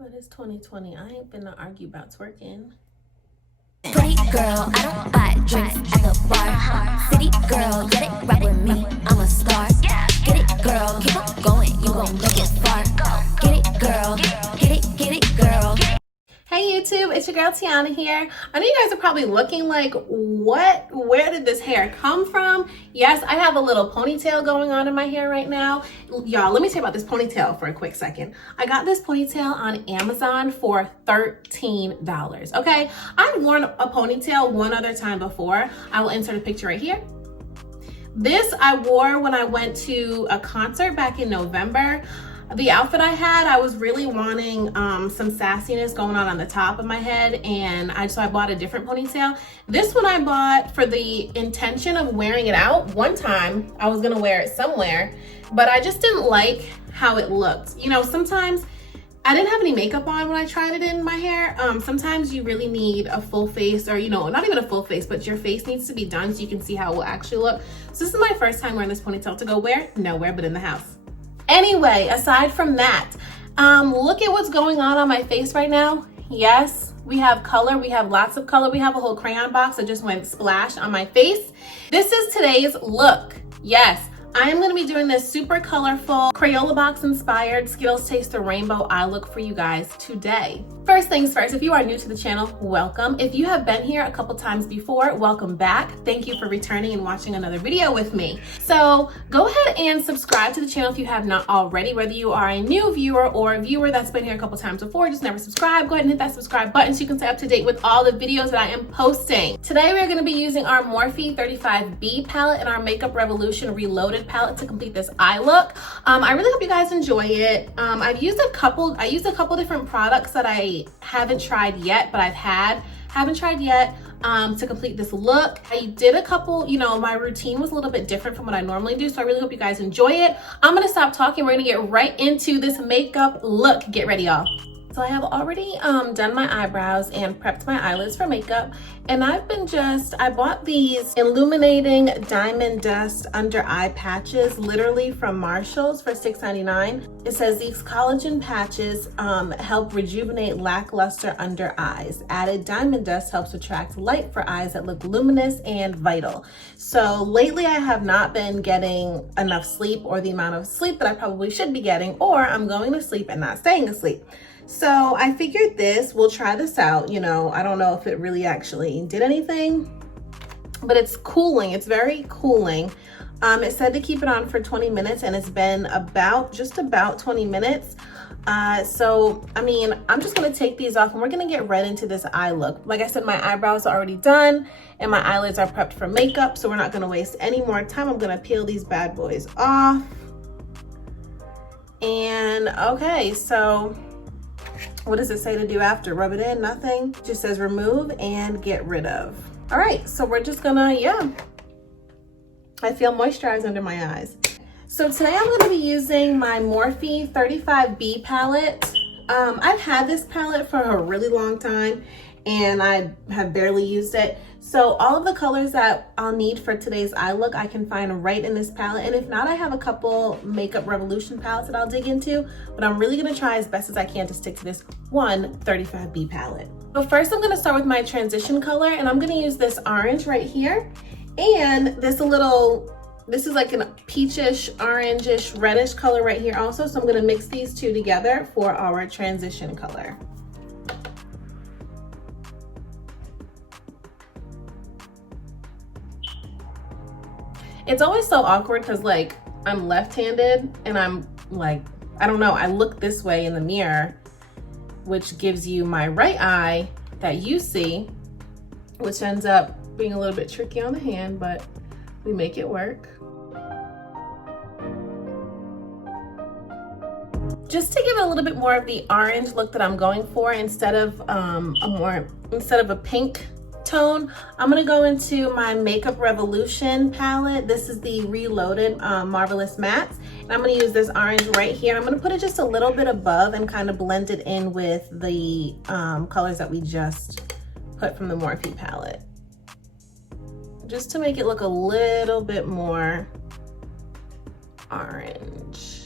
But it's 2020. I ain't finna argue about twerking. Pretty girl, I don't buy drinks at the bar. City girl, get it right with me, I'm a star. Get it, girl, keep on going, you gon' make it far. Get it, girl, get it, girl. Hey YouTube, it's your girl Tianna here. I know you guys are probably looking like, where did this hair come from? Yes, I have a little ponytail going on in my hair right now. Y'all, let me tell you about this ponytail for a quick second. I got this ponytail on Amazon for $13, okay? I've worn a ponytail one other time before. I will insert a picture right here. This I wore when I went to a concert back in November. The outfit I had, I was really wanting some sassiness going on the top of my head, and so I bought a different ponytail. This one I bought for the intention of wearing it out. One time I was gonna wear it somewhere, but I just didn't like how it looked. You know, sometimes I didn't have any makeup on when I tried it in my hair. Sometimes you really need a full face, or not even a full face, but your face needs to be done so you can see how it will actually look. So this is my first time wearing this ponytail to go where? Nowhere but in the house. Anyway, aside from that, look at what's going on my face right now. Yes, we have color, we have lots of color. We have a whole crayon box that just went splash on my face. This is today's look. Yes, I am gonna be doing this super colorful Crayola box inspired Skittles Taste the Rainbow eye look for you guys today. First things first, if you are new to the channel, welcome. If you have been here a couple times before, welcome back. Thank you for returning and watching another video with me. So go ahead and subscribe to the channel if you have not already, whether you are a new viewer or a viewer that's been here a couple times before, just never subscribed. Go ahead and hit that subscribe button so you can stay up to date with all the videos that I am posting. Today we're gonna be using our Morphe 35B palette and our Makeup Revolution Reloaded palette to complete this eye look. I really hope you guys enjoy it. I used a couple different products that I haven't tried yet, but haven't tried yet to complete this look. I did a couple, my routine was a little bit different from what I normally do, so I really hope you guys enjoy it. I'm gonna stop talking. We're gonna get right into this makeup look. Get ready, y'all. So I have already done my eyebrows and prepped my eyelids for makeup, and I bought these illuminating diamond dust under eye patches, literally from Marshall's for $6.99. It says these collagen patches help rejuvenate lackluster under eyes. Added diamond dust helps attract light for eyes that look luminous and vital. So lately I have not been getting enough sleep, or the amount of sleep that I probably should be getting, or I'm going to sleep and not staying asleep. So I figured we'll try this out. I don't know if it really actually did anything, but it's very cooling. It said to keep it on for 20 minutes, and it's been just about 20 minutes. So, I'm just gonna take these off and we're gonna get right into this eye look. Like I said, my eyebrows are already done and my eyelids are prepped for makeup, so we're not gonna waste any more time. I'm gonna peel these bad boys off. And okay, so what does it say to do after? Rub it in? Nothing. It just says remove and get rid of. All right, so we're just gonna, I feel moisturized under my eyes. So today I'm gonna be using my Morphe 35B palette. I've had this palette for a really long time and I have barely used it. So all of the colors that I'll need for today's eye look, I can find right in this palette. And if not, I have a couple Makeup Revolution palettes that I'll dig into, but I'm really gonna try as best as I can to stick to this one 35B palette. So first I'm gonna start with my transition color, and I'm gonna use this orange right here. And this is like a peachish, orangish, reddish color right here also. So I'm gonna mix these two together for our transition color. It's always so awkward because I'm left-handed and I'm I don't know, I look this way in the mirror, which gives you my right eye that you see, which ends up being a little bit tricky on the hand, but we make it work. Just to give it a little bit more of the orange look that I'm going for, instead of a pink tone, I'm gonna go into my Makeup Revolution palette. This is the Reloaded Marvelous Mattes, and I'm gonna use this orange right here. I'm gonna put it just a little bit above and kind of blend it in with the colors that we just put from the Morphe palette, just to make it look a little bit more orange.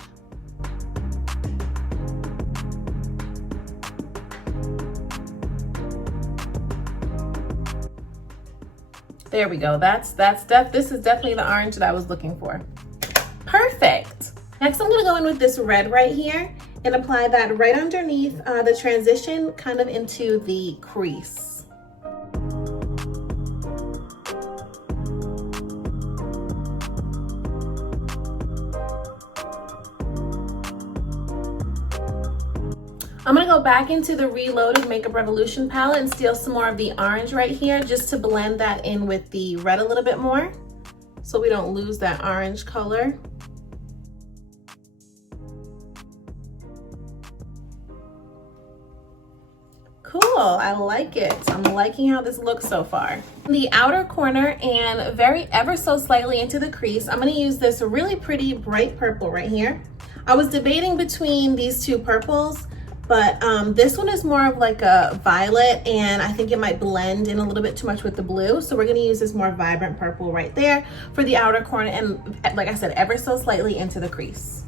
There we go. This is definitely the orange that I was looking for. Perfect. Next, I'm gonna go in with this red right here and apply that right underneath the transition, kind of into the crease. I'm gonna go back into the Reloaded Makeup Revolution palette and steal some more of the orange right here just to blend that in with the red a little bit more so we don't lose that orange color. Cool, I like it. I'm liking how this looks so far. The outer corner and ever so slightly into the crease, I'm gonna use this really pretty bright purple right here. I was debating between these two purples, but this one is more of like a violet, and I think it might blend in a little bit too much with the blue. So we're gonna use this more vibrant purple right there for the outer corner, and like I said, ever so slightly into the crease.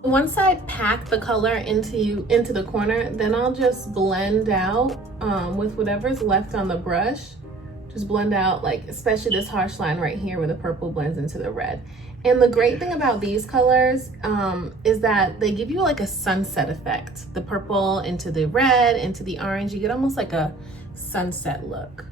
Once I pack the color into the corner, then I'll just blend out with whatever's left on the brush. Just blend out, like, especially this harsh line right here where the purple blends into the red. And the great thing about these colors is that they give you like a sunset effect. The purple into the red, into the orange, you get almost like a sunset look.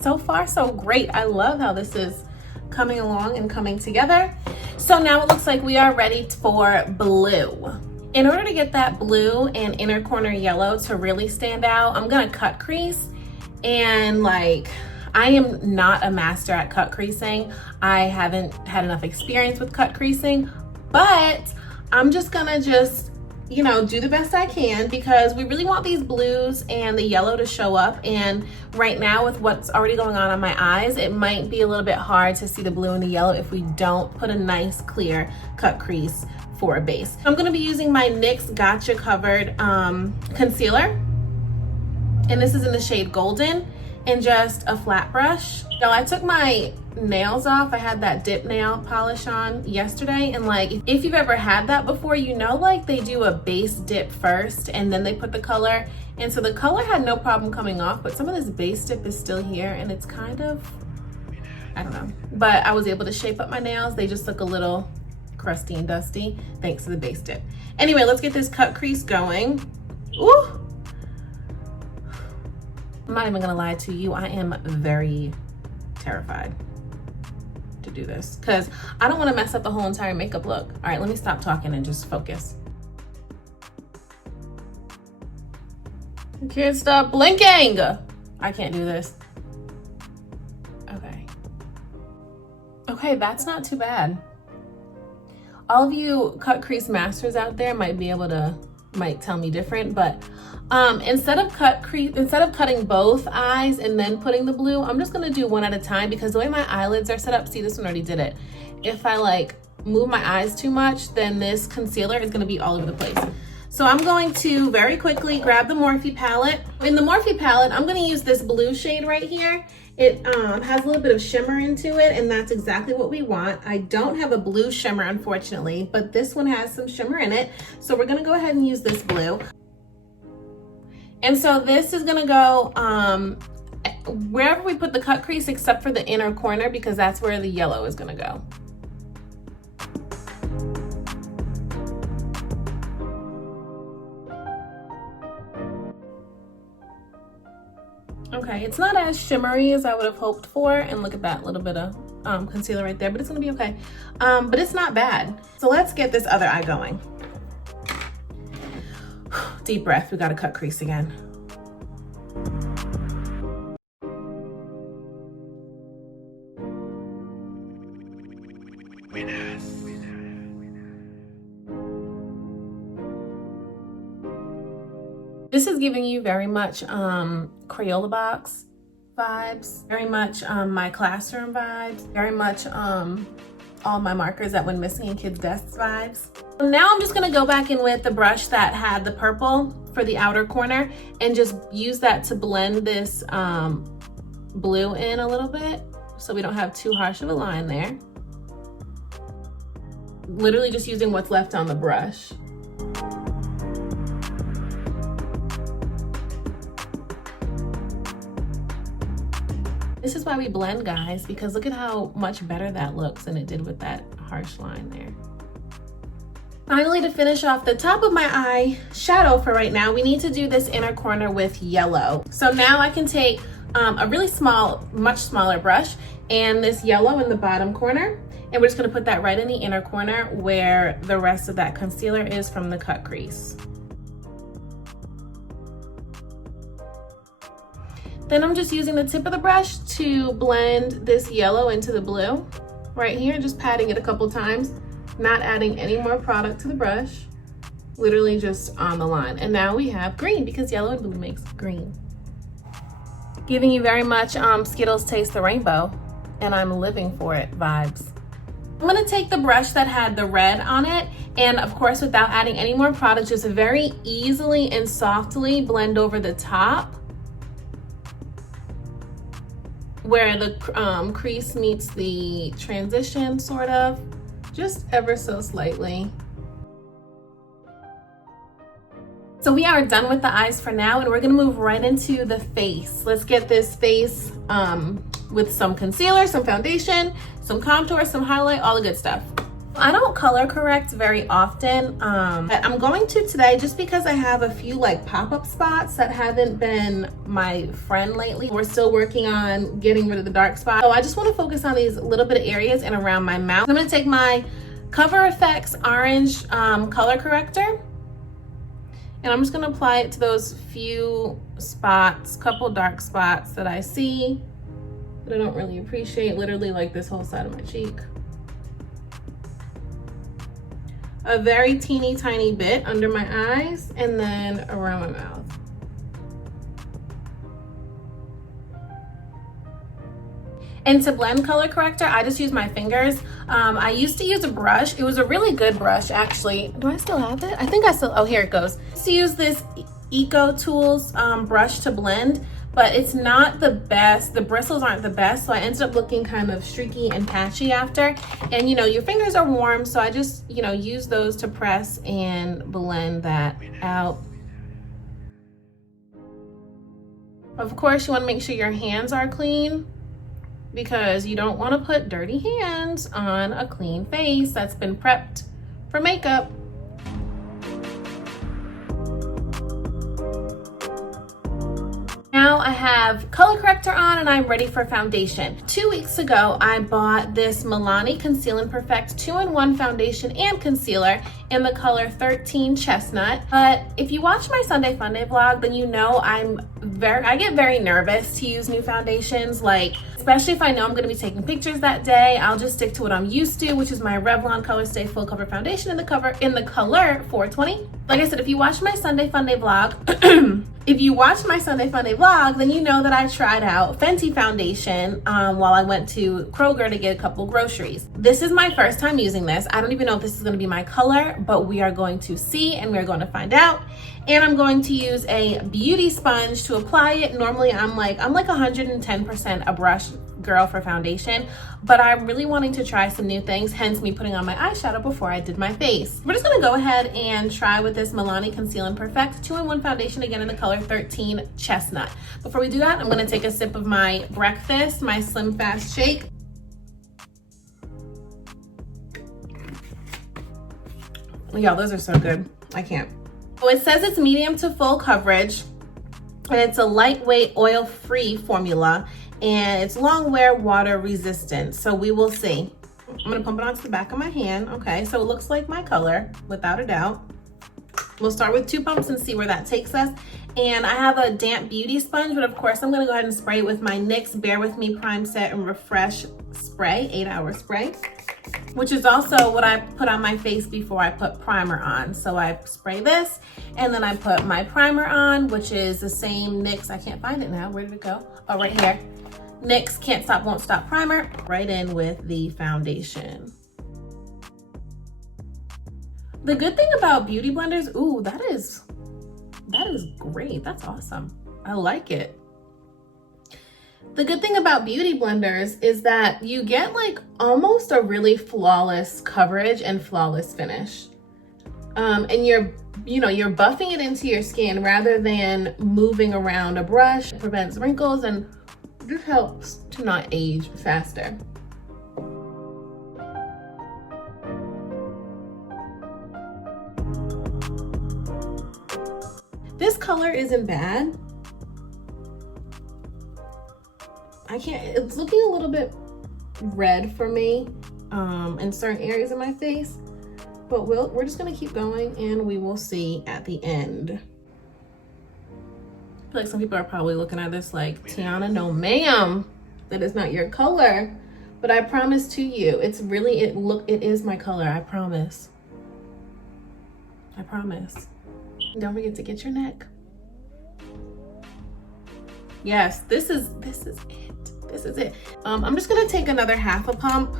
So far, so great. I love how this is coming along and coming together. So now it looks like we are ready for blue. In order to get that blue and inner corner yellow to really stand out, I'm gonna cut crease. And like, I am not a master at cut creasing. I haven't had enough experience with cut creasing, but I'm just gonna you know, do the best I can, because we really want these blues and the yellow to show up. And right now, with what's already going on my eyes, it might be a little bit hard to see the blue and the yellow if we don't put a nice clear cut crease for a base. I'm gonna be using my NYX Gotcha Covered concealer, and this is in the shade Golden, and just a flat brush. Now, I took my nails off. I had that dip nail polish on yesterday, and like, if you've ever had that before, you know, like they do a base dip first and then they put the color, and so the color had no problem coming off, but some of this base dip is still here, and it's kind of, I don't know, but I was able to shape up my nails. They just look a little crusty and dusty thanks to the base dip. Anyway, let's get this cut crease going. Ooh, I'm not even gonna lie to you, I am very terrified to do this because I don't want to mess up the whole entire makeup look. All right, let me stop talking and just focus. I can't stop blinking. I can't do this. Okay, that's not too bad. All of you cut crease masters out there might tell me different, but instead of cutting both eyes and then putting the blue, I'm just gonna do one at a time, because the way my eyelids are set up, see, this one already did it. If I like move my eyes too much, then this concealer is gonna be all over the place. So I'm going to very quickly grab the Morphe palette. In the Morphe palette, I'm gonna use this blue shade right here. It has a little bit of shimmer into it, and that's exactly what we want. I don't have a blue shimmer, unfortunately, but this one has some shimmer in it. So we're gonna go ahead and use this blue. And so this is gonna go wherever we put the cut crease, except for the inner corner, because that's where the yellow is gonna go. Okay, it's not as shimmery as I would have hoped for, and look at that little bit of concealer right there, but it's gonna be okay. But it's not bad. So let's get this other eye going. Deep breath, we gotta cut crease again. This is giving you very much Crayola box vibes, very much my classroom vibes, very much all my markers that went missing in kids' desks vibes. Now I'm just gonna go back in with the brush that had the purple for the outer corner and just use that to blend this blue in a little bit so we don't have too harsh of a line there. literally just using what's left on the brush. This is why we blend, guys, because look at how much better that looks than it did with that harsh line there. Finally, to finish off the top of my eye shadow for right now, we need to do this inner corner with yellow. So now I can take a really small, much smaller brush and this yellow in the bottom corner, and we're just gonna put that right in the inner corner where the rest of that concealer is from the cut crease. Then I'm just using the tip of the brush to blend this yellow into the blue right here, just patting it a couple times, not adding any more product to the brush, literally just on the line. And now we have green because yellow and blue makes green. Giving you very much Skittles Taste the Rainbow, and I'm living for it vibes. I'm gonna take the brush that had the red on it, and of course without adding any more product, just very easily and softly blend over the top where the crease meets the transition, sort of, just ever so slightly. So we are done with the eyes for now, and we're gonna move right into the face. Let's get this face with some concealer, some foundation, some contour, some highlight, all the good stuff. I don't color correct very often, but I'm going to today just because I have a few like pop-up spots that haven't been my friend lately. We're still working on getting rid of the dark spots. So I just want to focus on these little bit of areas and around my mouth. I'm going to take my Cover FX orange color corrector, and I'm just going to apply it to those few spots, couple dark spots that I see that I don't really appreciate, literally like this whole side of my cheek. A very teeny tiny bit under my eyes and then around my mouth. And to blend color corrector, I just use my fingers. I used to use a brush. It was a really good brush, actually. Do I still have it? I think I still, oh, here it goes. I used to use this Eco Tools brush to blend, but it's not the best. The bristles aren't the best, so I ended up looking kind of streaky and patchy after. And you know, your fingers are warm, so I just, you know, use those to press and blend that out. Of course, you want to make sure your hands are clean, because you don't want to put dirty hands on a clean face that's been prepped for makeup. Now I have color corrector on and I'm ready for foundation. 2 weeks ago, I bought this Milani Conceal and Perfect 2-in-1 foundation and concealer in the color 13 Chestnut. But if you watch my Sunday Funday vlog, then you know I get very nervous to use new foundations, like especially if I know I'm going to be taking pictures that day. I'll just stick to what I'm used to, which is my Revlon Colorstay full cover foundation in the color 420. Like I said, if you watch my Sunday Funday vlog, if you watch my Sunday Funday vlog, then you know that I tried out Fenty foundation while I went to Kroger to get a couple groceries. This is my first time using this. I don't even know if this is going to be my color, but we are going to see and we're going to find out. And I'm going to use a beauty sponge to apply it. Normally I'm like 110% a brush girl for foundation, but I'm really wanting to try some new things, hence me putting on my eyeshadow before I did my face. We're just gonna go ahead and try with this Milani Conceal and Perfect 2-in-1 foundation, again in the color 13 Chestnut. Before we do that, I'm gonna take a sip of my breakfast, my Slim Fast Shake. Y'all, those are so good. I can't. So it says it's medium to full coverage, and it's a lightweight oil-free formula, and it's long wear water resistant. So we will see. I'm gonna pump it onto the back of my hand. Okay, so it looks like my color, without a doubt. We'll start with 2 pumps and see where that takes us. And I have a damp beauty sponge, but of course I'm gonna go ahead and spray it with my NYX Bare With Me Prime Set and Refresh spray, 8-hour spray, which is also what I put on my face before I put primer on. So I spray this, and then I put my primer on, which is the same NYX, I can't find it now, where did it go? Oh, right here. NYX Can't Stop Won't Stop primer, right in with the foundation. The good thing about beauty blenders, ooh, that is great, that's awesome. I like it. The good thing about beauty blenders is that you get like almost a really flawless coverage and flawless finish. And you're buffing it into your skin rather than moving around a brush. It prevents wrinkles and just helps to not age faster. This color isn't bad. It's looking a little bit red for me in certain areas of my face, but we're just gonna keep going and we will see at the end. I feel like some people are probably looking at this like, Tianna, no ma'am, that is not your color. But I promise to you, it is my color, I promise. I promise. Don't forget to get your neck. Yes, this is it. This is it. I'm just gonna take another half a pump.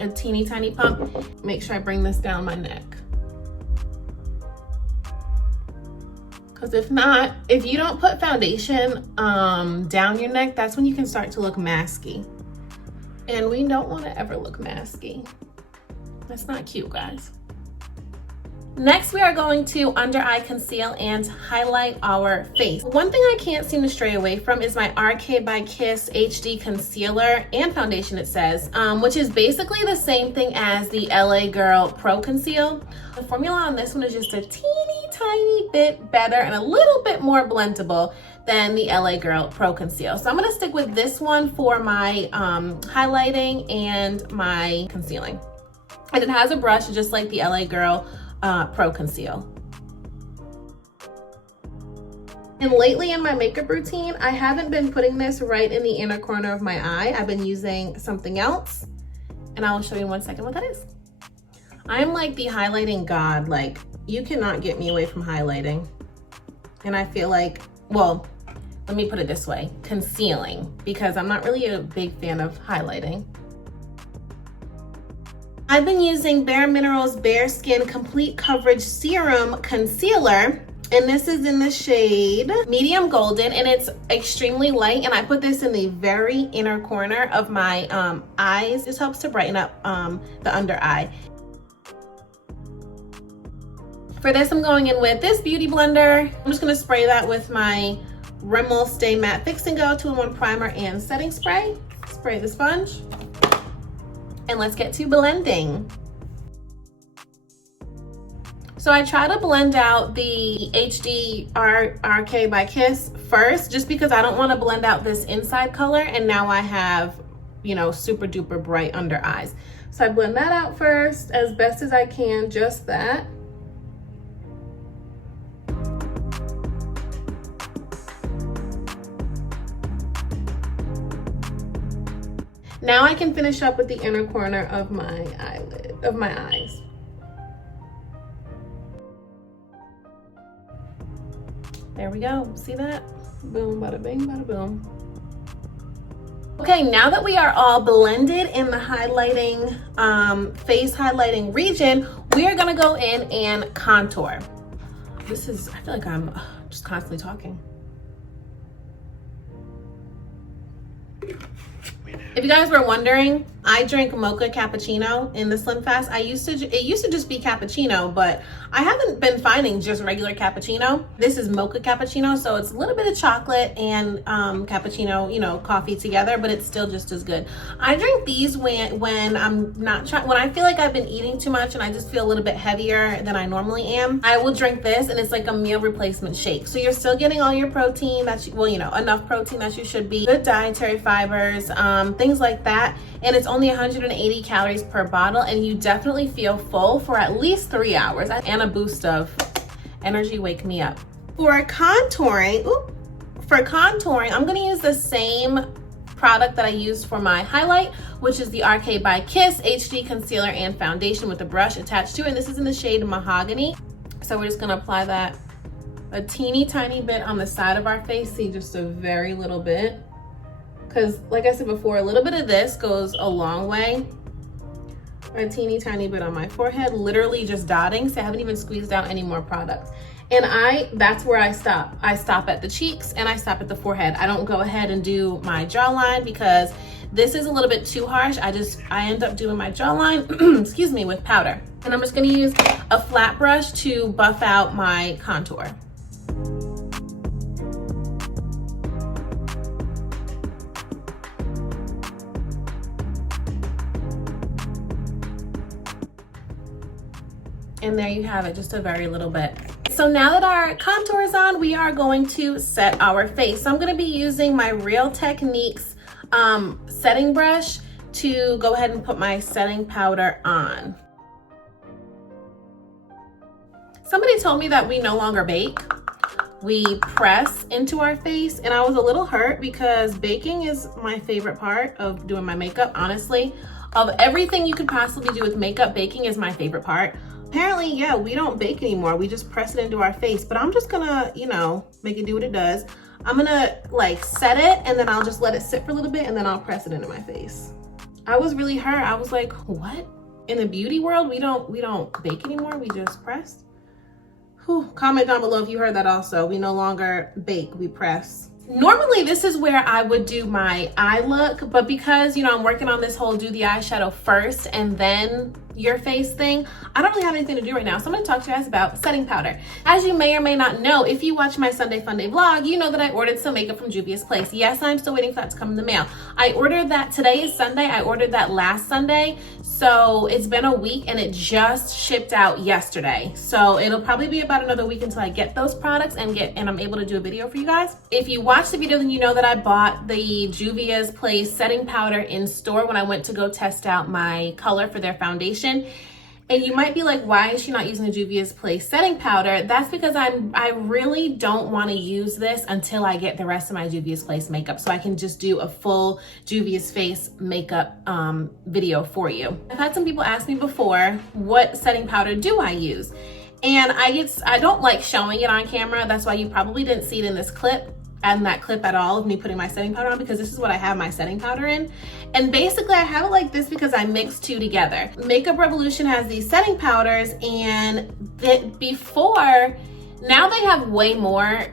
A teeny tiny pump. Make sure I bring this down my neck. Because if not, if you don't put foundation down your neck, that's when you can start to look masky. And we don't want to ever look masky. That's not cute, guys. Next, we are going to under eye conceal and highlight our face. One thing I can't seem to stray away from is my RK by Kiss HD concealer and foundation, it says, which is basically the same thing as the LA Girl Pro Conceal. The formula on this one is just a teeny tiny bit better and a little bit more blendable than the LA Girl Pro Conceal. So I'm gonna stick with this one for my highlighting and my concealing. And it has a brush just like the LA Girl Pro Conceal. And lately in my makeup routine, I haven't been putting this right in the inner corner of my eye. I've been using something else, and I will show you in 1 second what that is. I'm like the highlighting god. Like, you cannot get me away from highlighting. And I feel like, well, let me put it this way, concealing, because I'm not really a big fan of highlighting. I've been using Bare Minerals Bare Skin Complete Coverage Serum Concealer, and this is in the shade Medium Golden, and it's extremely light, and I put this in the very inner corner of my eyes. This helps to brighten up the under eye. For this, I'm going in with this beauty blender. I'm just gonna spray that with my Rimmel Stay Matte Fix and Go 2-in-1 primer and setting spray. Spray the sponge. And let's get to blending. So I try to blend out the HD RK by Kiss first, just because I don't want to blend out this inside color, and now I have, you know, super duper bright under eyes. So I blend that out first as best as I can, just that. Now I can finish up with the inner corner of my eyelid, of my eyes. There we go, see that? Boom, bada bing, bada boom. Okay, now that we are all blended in the highlighting, face highlighting region, we are gonna go in and contour. I feel like I'm just constantly talking. If you guys were wondering, I drink mocha cappuccino in the Slim Fast. It used to just be cappuccino, but I haven't been finding just regular cappuccino. This is mocha cappuccino, so it's a little bit of chocolate and cappuccino, you know, coffee together, but it's still just as good. I drink these when I'm not trying, when I feel like I've been eating too much and I just feel a little bit heavier than I normally am. I will drink this, and it's like a meal replacement shake. So you're still getting all your protein enough protein that you should be, good dietary fibers, things like that. And it's only 180 calories per bottle, and you definitely feel full for at least 3 hours and a boost of energy. Wake me up. For contouring, I'm gonna use the same product that I used for my highlight, which is the RK by Kiss HD concealer and foundation with a brush attached to it. And this is in the shade Mahogany. So we're just gonna apply that a teeny tiny bit on the side of our face. See, just a very little bit. Because like I said before, a little bit of this goes a long way. A teeny tiny bit on my forehead, literally just dotting. So I haven't even squeezed out any more product. And that's where I stop. I stop at the cheeks and I stop at the forehead. I don't go ahead and do my jawline because this is a little bit too harsh. I end up doing my jawline, excuse me, with powder. And I'm just gonna use a flat brush to buff out my contour. And there you have it, just a very little bit. So now that our contour is on, we are going to set our face. So I'm gonna be using my Real Techniques setting brush to go ahead and put my setting powder on. Somebody told me that we no longer bake, we press into our face, and I was a little hurt because baking is my favorite part of doing my makeup, honestly. Of everything you could possibly do with makeup, baking is my favorite part. Apparently, yeah, we don't bake anymore. We just press it into our face, but I'm just gonna, you know, make it do what it does. I'm gonna like set it and then I'll just let it sit for a little bit and then I'll press it into my face. I was really hurt. I was like, what? In the beauty world, we don't bake anymore, we just press? Whew. Comment down below if you heard that also. We no longer bake, we press. Normally, this is where I would do my eye look, but because, you know, I'm working on this whole do the eyeshadow first and then your face thing, I don't really have anything to do right now. So I'm gonna talk to you guys about setting powder. As you may or may not know, if you watch my Sunday Fun Day vlog, you know that I ordered some makeup from Juvia's Place. Yes, I'm still waiting for that to come in the mail. I ordered that, today is Sunday, I ordered that last Sunday. So it's been a week and it just shipped out yesterday. So it'll probably be about another week until I get those products and I'm able to do a video for you guys. If you watch the video, then you know that I bought the Juvia's Place setting powder in store when I went to go test out my color for their foundation. And you might be like, why is she not using the Juvia's Place setting powder? That's because I really don't want to use this until I get the rest of my Juvia's Place makeup, so I can just do a full Juvia's Face makeup video for you. I've had some people ask me before, what setting powder do I use? And I don't like showing it on camera. That's why you probably didn't see it in this clip and that clip at all of me putting my setting powder on, because this is what I have my setting powder in. And basically I have it like this because I mix two together. Makeup Revolution has these setting powders, and now they have way more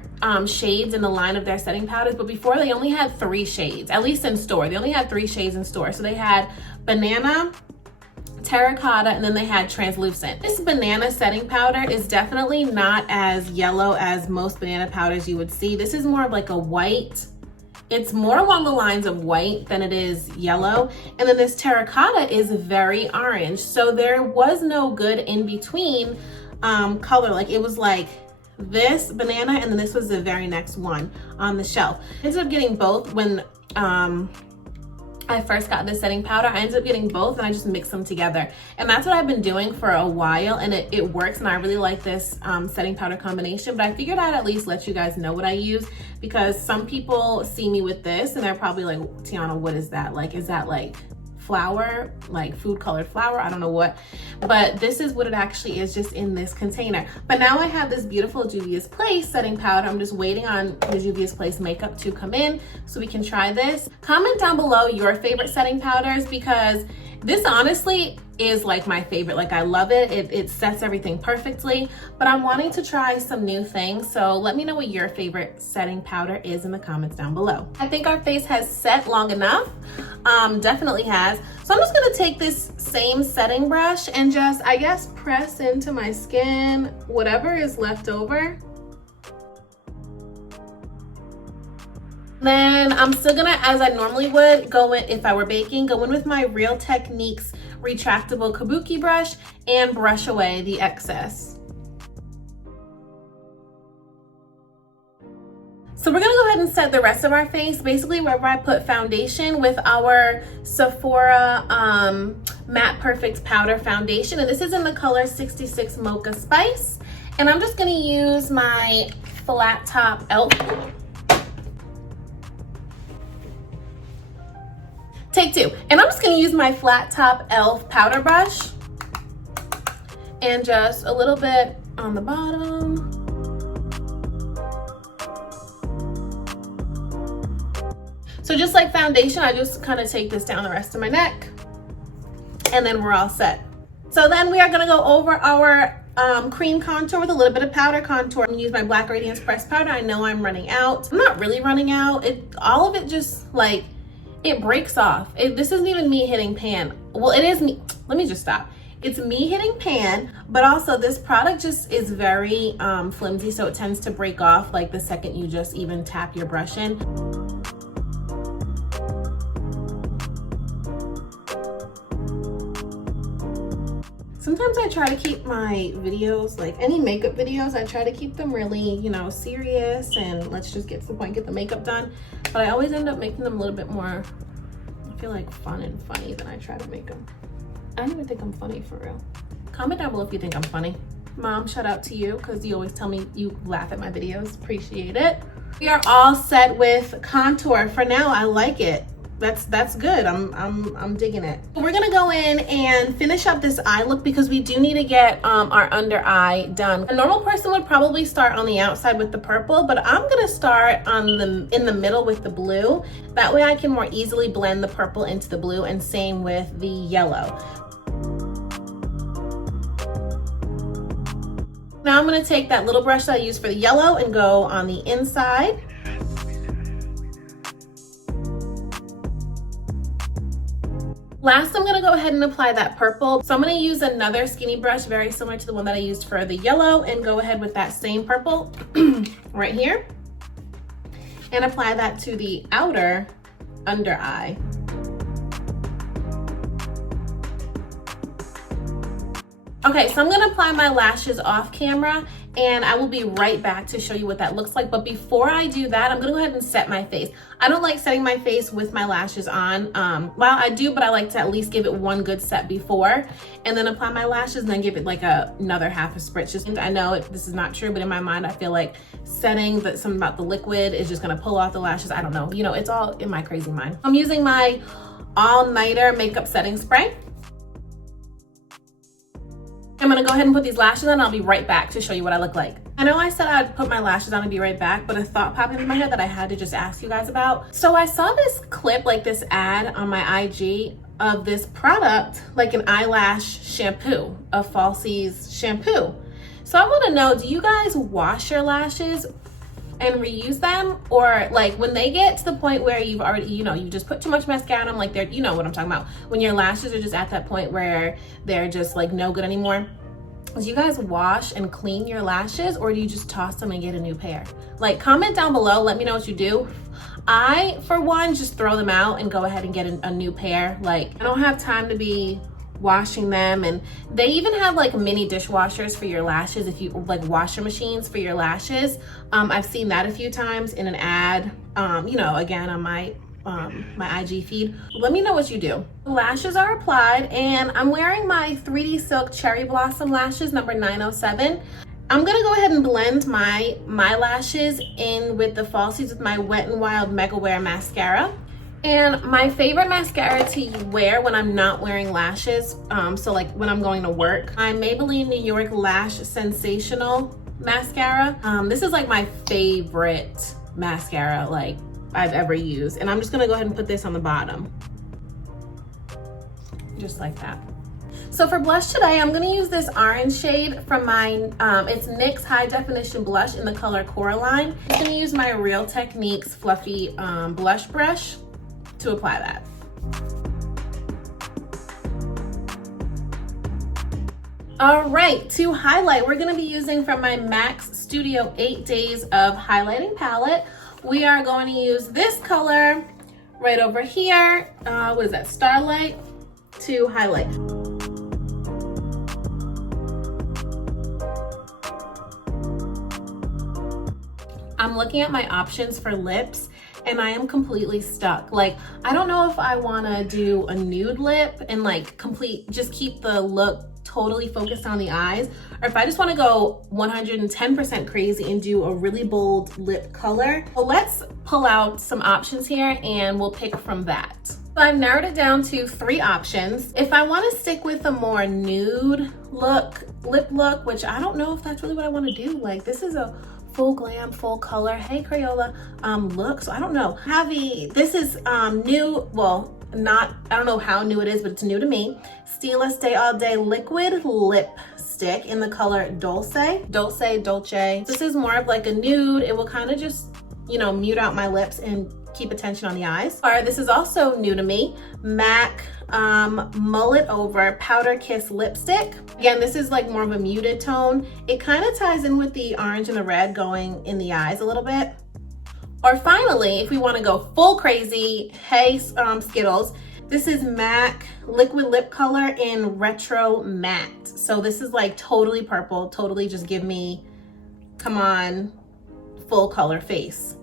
shades in the line of their setting powders, but before they only had 3 shades, at least in store. They only had 3 shades in store. So they had banana, terracotta, and then they had translucent. This banana setting powder is definitely not as yellow as most banana powders you would see. This is more of like a white. It's more along the lines of white than it is yellow. And then this terracotta is very orange. So there was no good in between color. Like it was like this banana and then this was the very next one on the shelf. I ended up getting both when I first got this setting powder. I ended up getting both and I just mix them together. And that's what I've been doing for a while, and it works, and I really like this setting powder combination. But I figured I'd at least let you guys know what I use, because some people see me with this and they're probably like, Tianna, what is that? Like, is that like flour, like food colored flour? I don't know what, but this is what it actually is, just in this container. But now I have this beautiful Juvia's Place setting powder. I'm just waiting on the Juvia's Place makeup to come in so we can try this. Comment down below your favorite setting powders, because this honestly is like my favorite. Like I love it. It sets everything perfectly, but I'm wanting to try some new things. So let me know what your favorite setting powder is in the comments down below. I think our face has set long enough. Definitely has. So I'm just gonna take this same setting brush and just, I guess, press into my skin whatever is left over. Then I'm still gonna, as I normally would, go in, if I were baking, go in with my Real Techniques retractable kabuki brush and brush away the excess. So we're gonna go ahead and set the rest of our face, basically wherever I put foundation, with our Sephora Matte Perfect Powder Foundation. And this is in the color 66 Mocha Spice. And I'm just gonna use my flat top e.l.f. Take 2. And I'm just gonna use my flat top e.l.f. powder brush and just a little bit on the bottom. So just like foundation, I just kind of take this down the rest of my neck, and then we're all set. So then we are gonna go over our cream contour with a little bit of powder contour. I'm gonna use my Black Radiance pressed powder. I know I'm running out. I'm not really running out. All of it just like, it breaks off. This isn't even me hitting pan. Well, it is me. Let me just stop. It's me hitting pan, but also this product just is very flimsy, so it tends to break off like the second you just even tap your brush in. Sometimes I try to keep my videos, like any makeup videos, I try to keep them really, you know, serious and let's just get to the point, get the makeup done. But I always end up making them a little bit more, I feel like, fun and funny than I try to make them. I don't even think I'm funny for real. Comment down below if you think I'm funny. Mom, shout out to you because you always tell me you laugh at my videos. Appreciate it. We are all set with contour. For now, I like it. That's good. I'm digging it. We're gonna go in and finish up this eye look because we do need to get our under eye done. A normal person would probably start on the outside with the purple, but I'm gonna start in the middle with the blue. That way I can more easily blend the purple into the blue, and same with the yellow. Now I'm gonna take that little brush that I used for the yellow and go on the inside. Last, I'm gonna go ahead and apply that purple. So I'm gonna use another skinny brush, very similar to the one that I used for the yellow, and go ahead with that same purple right here, and apply that to the outer under eye. Okay, so I'm gonna apply my lashes off camera, and I will be right back to show you what that looks like. But before I do that, I'm gonna go ahead and set my face. I don't like setting my face with my lashes on. Well, I do, but I like to at least give it one good set before, and then apply my lashes, and then give it like another half a spritz. Just, I know this is not true, but in my mind, I feel like setting something about the liquid is just gonna pull off the lashes. I don't know, you know, it's all in my crazy mind. I'm using my all-nighter makeup setting spray. I'm gonna go ahead and put these lashes on. I'll be right back to show you what I look like. I know I said I'd put my lashes on and be right back, but a thought popped into my head that I had to just ask you guys about. So I saw this clip, like this ad on my IG of this product, like an eyelash shampoo, a Falsies shampoo. So I wanna know, do you guys wash your lashes and reuse them? Or like when they get to the point where you've already, you know, you just put too much mascara on them, like they're, you know what I'm talking about, when your lashes are just at that point where they're just like no good anymore. Do you guys wash and clean your lashes, or do you just toss them and get a new pair? Like, comment down below, let me know what you do. I, for one, just throw them out and go ahead and get a new pair. Like, I don't have time to be washing them, and they even have like mini dishwashers for your lashes, if you like washer machines for your lashes. I've seen that a few times in an ad, you know, again on my IG feed. Let me know what you do. The lashes are applied, and I'm wearing my 3D Silk Cherry Blossom lashes number 907. I'm gonna go ahead and blend my lashes in with the Falsies with my Wet n Wild Mega Wear mascara. And my favorite mascara to wear when I'm not wearing lashes, so like when I'm going to work, my Maybelline New York Lash Sensational mascara. This is like my favorite mascara like I've ever used. And I'm just gonna go ahead and put this on the bottom. Just like that. So for blush today, I'm gonna use this orange shade from my, it's NYX High Definition Blush in the color Coraline. I'm gonna use my Real Techniques Fluffy Blush Brush to apply that. All right, to highlight, we're gonna be using from my MAC Studio 8 Days of Highlighting palette. We are going to use this color right over here, what is that, Starlight, to highlight. I'm looking at my options for lips, and I am completely stuck. Like, I don't know if I wanna do a nude lip and like just keep the look totally focused on the eyes, or if I just wanna go 110% crazy and do a really bold lip color. Well, let's pull out some options here and we'll pick from that. So I've narrowed it down to 3 options. If I wanna stick with a more nude look, lip look, which I don't know if that's really what I wanna do. Like, this is a full glam, full color, hey Crayola look, so I don't know. This is new, well, I don't know how new it is, but it's new to me. Stila Stay All Day Liquid Lipstick in the color Dolce. This is more of like a nude. It will kind of just, you know, mute out my lips and keep attention on the eyes. All right, this is also new to me. MAC Mullet Over Powder Kiss Lipstick. Again, this is like more of a muted tone. It kind of ties in with the orange and the red going in the eyes a little bit. Or finally, if we want to go full crazy, hey Skittles, this is MAC Liquid Lip Color in Retro Matte. So this is like totally purple, totally just give me, come on, full color face.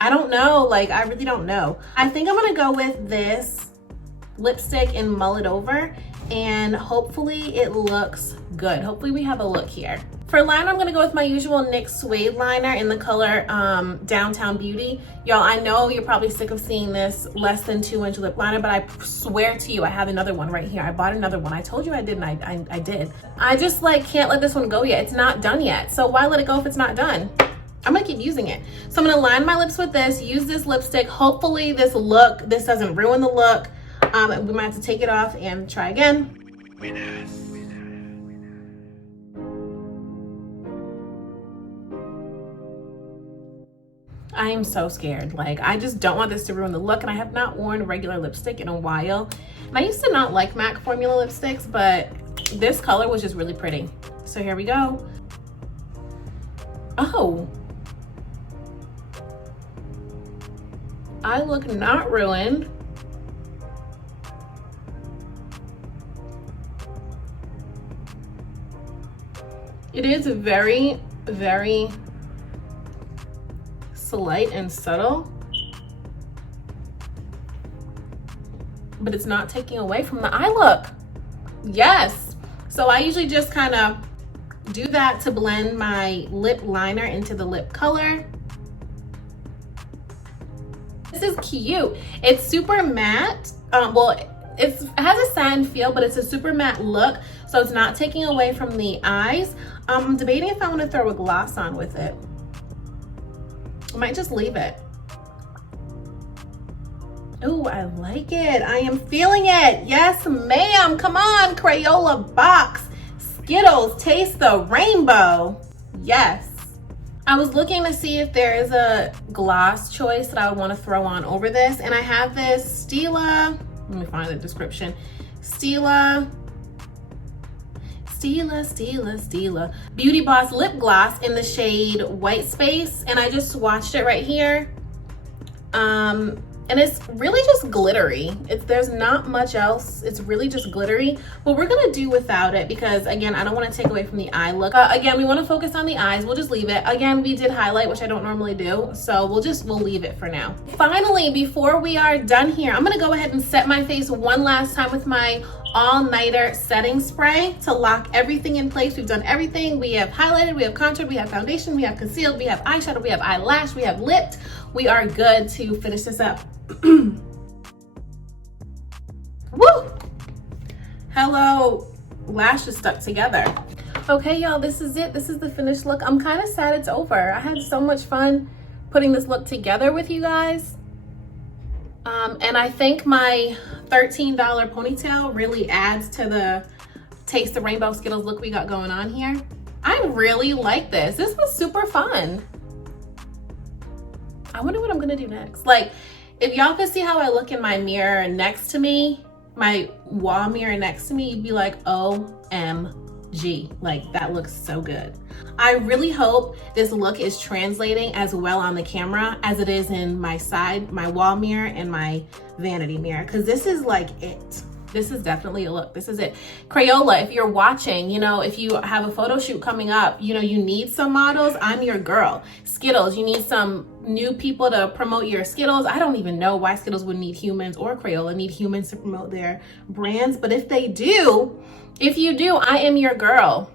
I don't know, like I really don't know. I think I'm gonna go with this lipstick and mull it over, and hopefully it looks good. Hopefully we have a look here. For liner, I'm gonna go with my usual NYX Suede liner in the color Downtown Beauty. Y'all, I know you're probably sick of seeing this less than 2-inch lip liner, but I swear to you, I have another one right here. I bought another one. I told you I didn't, I did. I just like can't let this one go yet. It's not done yet. So why let it go if it's not done? I'm gonna keep using it. So I'm gonna line my lips with this, use this lipstick. Hopefully this doesn't ruin the look. We might have to take it off and try again. I am so scared. Like, I just don't want this to ruin the look, and I have not worn regular lipstick in a while. And I used to not like MAC formula lipsticks, but this color was just really pretty. So here we go. Oh. I look not ruined. It is very, very slight and subtle, but it's not taking away from the eye look. Yes. So I usually just kind of do that to blend my lip liner into the lip color. This is cute. It's super matte. Well, it has a satin feel, but it's a super matte look, so it's not taking away from the eyes. I'm debating if I want to throw a gloss on with it. I might just leave it. Oh, I like it. I am feeling it. Yes, ma'am. Come on, Crayola box. Skittles, taste the rainbow. Yes. I was looking to see if there is a gloss choice that I would want to throw on over this, and I have this Stila, let me find the description. Stila Beauty Boss lip gloss in the shade White Space, and I just swatched it right here. And it's really just glittery. There's not much else. It's really just glittery, but we're gonna do without it because, again, I don't want to take away from the eye look. Again, we want to focus on the eyes. We'll just leave it. Again, we did highlight, which I don't normally do, so we'll leave it for now. Finally, before we are done here, I'm gonna go ahead and set my face one last time with my all-nighter setting spray to lock everything in place. We've done everything. We have highlighted, we have contoured, we have foundation, we have concealed, we have eyeshadow, we have eyelash, we have lipped. We are good to finish this up. Woo! Hello, lashes stuck together. Okay, y'all, this is it. This is the finished look. I'm kind of sad it's over. I had so much fun putting this look together with you guys. And I think my $13 ponytail really adds to the Taste the Rainbow Skittles look we got going on here. I really like this. This was super fun. I wonder what I'm gonna do next. Like, if y'all could see how I look in my mirror next to me, my wall mirror next to me, you'd be like, OMG, like that looks so good. I really hope this look is translating as well on the camera as it is in my wall mirror and my vanity mirror, because this is like it. This is definitely a look. This is it. Crayola, if you're watching, you know, if you have a photo shoot coming up, you know, you need some models, I'm your girl. Skittles, you need some new people to promote your Skittles. I don't even know why Skittles would need humans, or Crayola need humans to promote their brands. But if they do, if you do, I am your girl.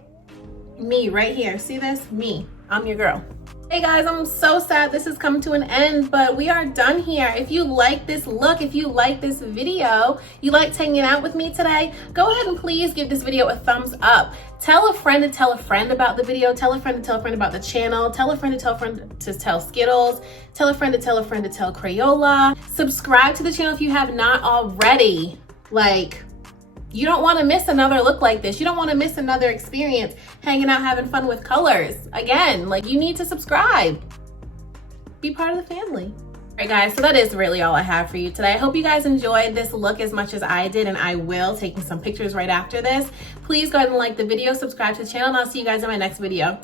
Me right here. See this? Me. I'm your girl. Hey guys, I'm so sad this has come to an end, but we are done here. If you like this look, if you like this video, you liked hanging out with me today, go ahead and please give this video a thumbs up. Tell a friend to tell a friend about the video. Tell a friend to tell a friend about the channel. Tell a friend to tell a friend to tell Skittles. Tell a friend to tell a friend to tell Crayola. Subscribe to the channel if you have not already. Like, you don't want to miss another look like this. You don't want to miss another experience hanging out, having fun with colors. Again, like, you need to subscribe. Be part of the family. All right, guys, so that is really all I have for you today. I hope you guys enjoyed this look as much as I did, and I will, taking some pictures right after this. Please go ahead and like the video, subscribe to the channel, and I'll see you guys in my next video.